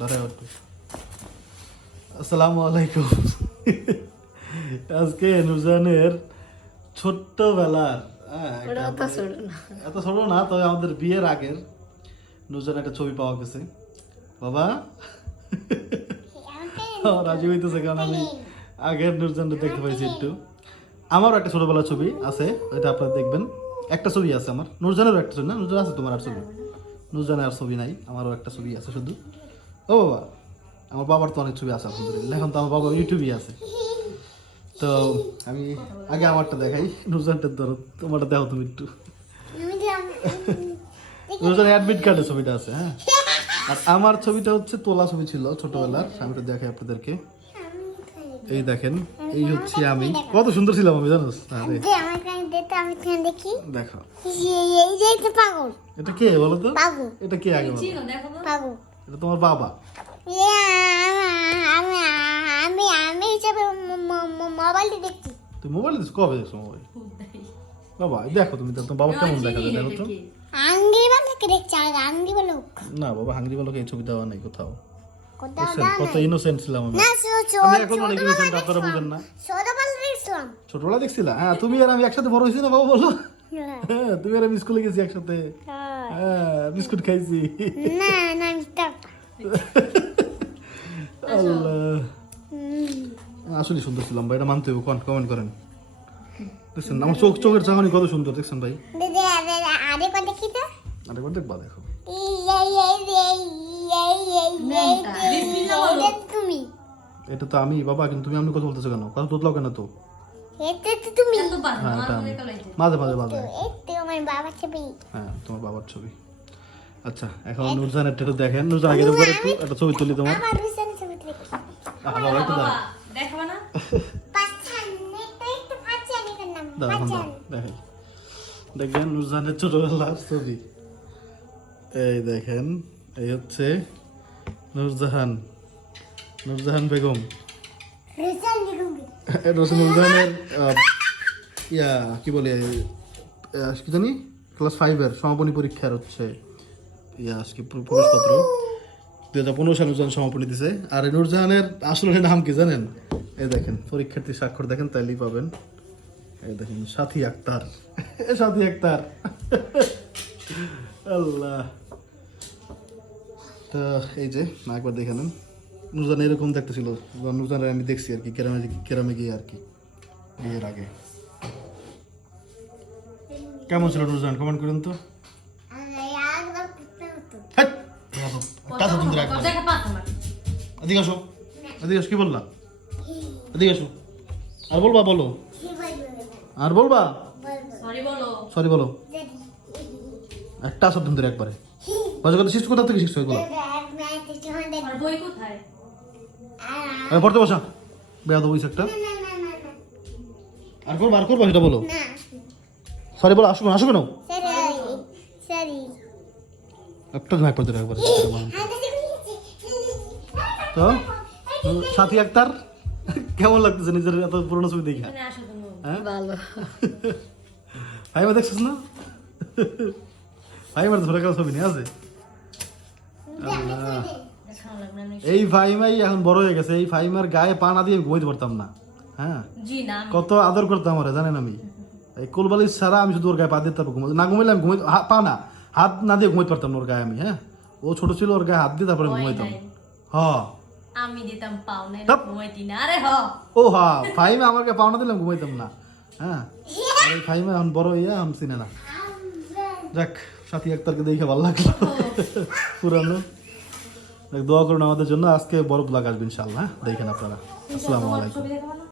দাঁড়ায় একটু আসসালামু আলাইকুম। আজকে নুজানের ছোট্টবেলার হ্যাঁ, ওটা একটা অত ছোট না। এত ছোট না তবে আমাদের বিয়ের আগের নুজান একটা ছবি পাওয়া গেছে। বাবা রাজি হইতেছে কারণ আমি আগের নুরজানটা দেখতে পাইছি একটু। আমারও একটা ছোটবেলার ছবি আছে এটা আপনারা দেখবেন। একটা ছবি আছে আমার। নুরজানেরও একটা ছবি না? নুরজান আছে তোমার আর ছবি? নুরজানের আর ছবি নাই, আমারও একটা ছবি আছে শুধু। ও বাবা, আমার বাবার তো অনেক ছবি আছে আলহামদুলিল্লাহ, এখন তো আমার বাবা ইউটিউবই আছে। তো আমি আগে আমারটা দেখাই, নুরজানটার ধরো, তোমারটা দেখো তুমি একটু। নুরজান অ্যাডমিট কার্ডের ছবিটা আছে হ্যাঁ? আর আমার ছবিটা হচ্ছে তোলা ছবি ছিল ছোটবেলার, আমি তো দেখাই আপনাদেরকে। এই দেখেন, এই হচ্ছে আমি। কত সুন্দর ছিলাম আমি জানো আরে। আমি দেখি। দেখো। এই যে এটা পাগল। এটা কে বলো তো? পাগল। এটা কে আগে বলো? দেখো পাগল। এটা তোমার বাবা। আমি আমি আমি হিসাবে মোবাইলটা দেখছি। তুমি মোবাইল দিচ্ছ কবে দেখছ মোবাইল? বাবা দেখো তুমি তোমার বাবা কেমন দেখা যায় দেখো তো। আঙ্গি বালাকে দেখছি? আর আঙ্গি বালক না বাবা হাঙ্গরি বালকে এই ছবি দেওয়া নাই কোথাও। কত ইনোসেন্ট ছিলাম আমি। না আপনারা বুঝেন না। ছোট দেখছিলাম। ছোটবেলা দেখছিলা? হ্যাঁ তুমি আর আমি একসাথে বড় হয়েছি না বাবা বলো? হ্যাঁ। তুমি আর আমি স্কুলে গেছি একসাথে। হ্যাঁ। বিস্কুট খাইছি। না না মিস্টার আল্লাহ। আসলে সুন্দর ছিলাম ভাই এটা মানতে হবে কমেন্ট করেন। দেখছেন আমার চোখ চোখের চাহনি কত সুন্দর দেখছেন ভাই? দিদি দেখি তো। আরেকবার দেখবা দেখো। এটা তো আমি বাবা কিন্তু তুমি আমি কথা বলতেছো কেন? কথা তোতলাও কেন তো? এটা তো তুমি হ্যাঁ এটা আমি মাঝে মাঝে মাঝে। এই আমার বাবা ছবি। হ্যাঁ তোমার বাবার ছবি। আচ্ছা এখন নুরজানের একটু দেখেন। নুরজান আগের উপরে একটু একটা ছবি তুলি তোমার। আমার রুসান ছবি দেখি আহ, বাবা একটু দাঁড়া দেখাবা না? পাঁচান এটা একটু পাঁচান এর নাম দাঁড়া এখন পাঁচান দাঁড়া, দেখেন। দেখবেন নুরজানের ছোটবেলার ছবি। এই দেখেন এই হচ্ছে নুরজাহান নুরজাহান বেগম। রুসান আহ, ইয়া কি বলে কি জানি? ক্লাস ফাইভের সমাপনী পরীক্ষার হচ্ছে ইয়া আজকে প্রবেশপত্র। দু হাজার পনেরো সালে নুরজাহান সমাপনী দিছে। আর এই নুরজাহানের আসলে নাম কি জানেন? এই দেখেন পরীক্ষার্থী স্বাক্ষর দেখেন তাইলেই পাবেন। এই দেখেন সাথী আক্তার। সাথী আক্তার। আল্লাহ। তো এই যে একবার দেখে নেন। নুরজান এরকম দেখতেছিল নুরজান আমি দেখছি আর কি কেরামে কেরামে গিয়ে আর কি বিয়ের আগে। কেমন ছিল নুরজান কমেন্ট করুন তো। এদিকে আসো এদিকে আসো কি বললা? এদিকে আসো। আর বলবা বলো। আর বলবা? সরি বলো। একটা শব্দ ধরে একবারে। বাজে কথা শিখছো কোথা থেকে শিখছো এগুলো? বই কোথায়? আমি পড়তে বসা। বেয়া তো একটা। আর করবা আর করবা সেটা বলো। সরি বলো আসো আসো কেন? সরি সরি একটা না একবার ধরে তো? সাথী আক্তার কেমন লাগতেছে নিজের এত পুরোনো ছবি দেখা? হ্যাঁ? ভালো। ফাইমা দেখছিস না? ফাইমার ধরে কারও ছবি নিয়ে আছে? আল্লাহ। এই ফাইমাই এখন বড় হয়ে গেছে এই ফাইমার গায়ে পা না দিয়ে ঘুমাইতে পারতাম না হ্যাঁ? কত আদর করতাম আমার জানেন আমি? এই কোলবালিশ ছাড়া আমি শুধু ওর গায়ে পা দিতে পারব ঘুমাতে না ঘুমাইলে আমি ঘুমাই পা না হাত না দিয়ে ঘুমাইতে পারতাম ওর গায়ে আমি হ্যাঁ? ও ছোট ছিল ওর গায়ে হাত দিয়ে তারপরে ঘুমাইতাম। হ। আমি দিতাম পাও নাই ধ্যাৎ। ঘুমাইতি না আরে হ। ও হা ফাইমে আমার গায়ে পাওনা দিলাম ঘুমাইতাম না হ্যাঁ? আর এই ফাইমে এখন বড় হইয়া আমি চিনে না। যাক সাথী আক্তারকে দেখে ভালো লাগল। পুরানো। দোয়া করুন আমাদের জন্য। আজকে বরফ ব্লগ আসবে ইনশাল্লাহ দেখেন আপনারা। আসসালামু আলাইকুম।